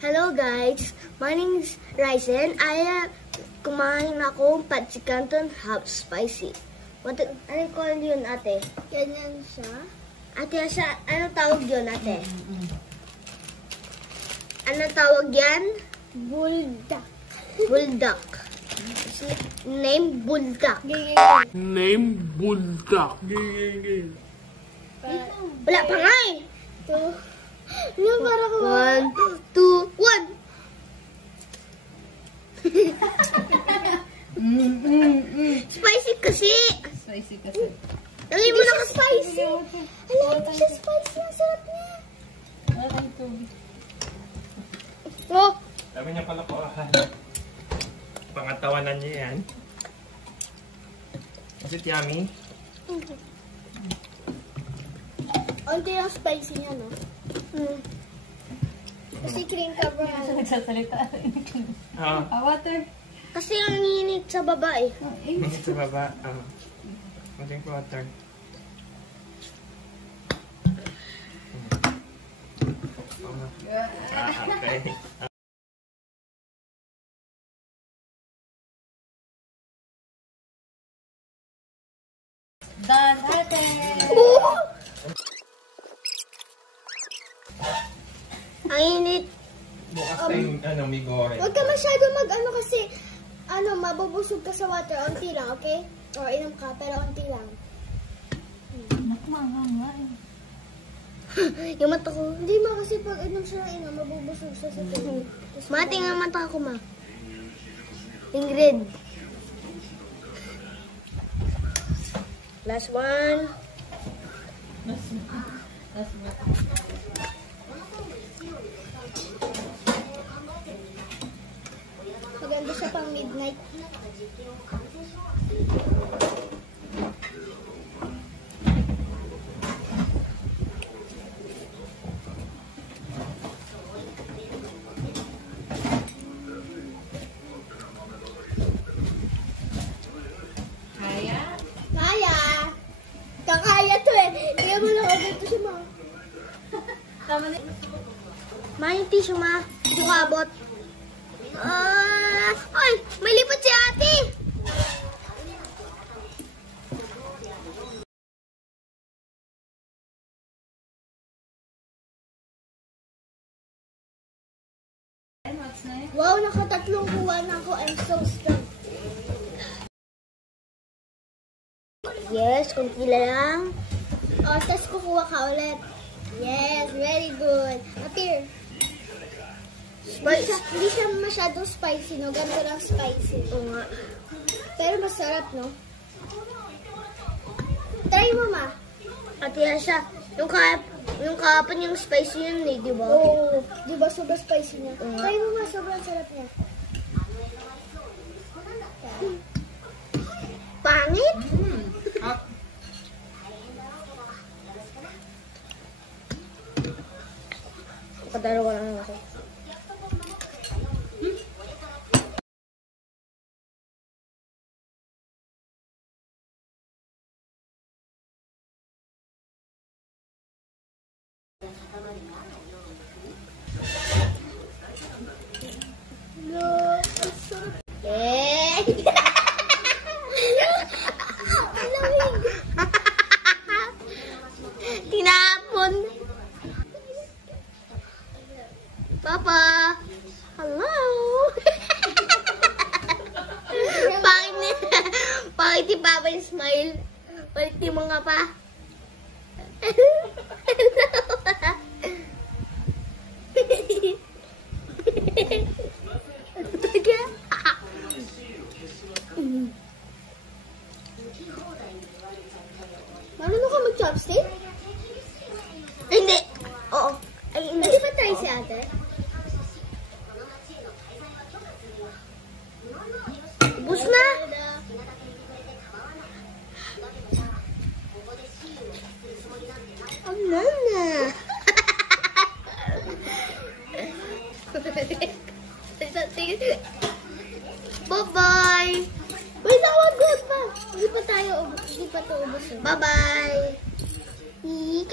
Hello guys, my name is Ryzen. Kumain ako pancit canton half spicy. Ano call yun, ate? Ganyan siya. Ate, ano tawag yun, ate? Ano tawag yan? Buldak. Buldak. Name Buldak. Name Buldak. Wala pa nga eh. Ano para ko? 1, 2, 1. Spicy kasi. Spicy kasi. Dali mo na kasi. Spicy. Alam mo siya spicy. Ang sarap niya. Wala tayong tubig. Oh. Sabi niya pala ko, pangatawanan niya yan. Is it yummy? Onti yung spicy niya, no? Kasi cream cover. Nagsasalita. Water. Kasi ang init sa baba eh. Init sa baba. Konting water. Okay. Done, ate! Ang init. Bukas na yung migoy. Huwag ka masyado mag-ano kasi mabubusog ka sa water. Onti lang, okay? Or inom ka, pero onti lang. Yung mata ko. Hindi mo kasi pag inom siya ng inom, mabubusog siya sa tubig. Mati nga mata ko, ma. Ingrid. Last one. Maganda siya pang midnight. Kaya! Kakaya to eh! Kaya mo lang agad to siya, ma. Tama na. Ma, yung tissue, ma. Hindi ko abot. Ay! May lipot si ate! Wow, nakatatlong kuha na ako. I'm so strong. Yes, kunti lang. Tapos kukuha ka ulit. Yes, very good. Appear. Hindi siya masyadong spicy, no? Ganito lang spicy. Oo nga. Pero masarap, no? Try mo, ma. Ate Asha, yung kahapon yung spicy yun eh, di ba? Oo. Di ba sobrang spicy niya? Oo. Try mo, ma. Sobrang sarap niya. Pangit? Kadaro ko lang ako. Look, ang sarap. Eh! Tinapon. Papa. Hello. Pangit ni Papa yung smile. Balik ni mga pa. Marunong ka mag-chopstick? Hindi. Oo. Ay, hindi. Hindi ba try si ate? Ubus na. Ang nana. Bye-bye. Wait, tawag good pa. Hindi pa to ubos. Bye-bye.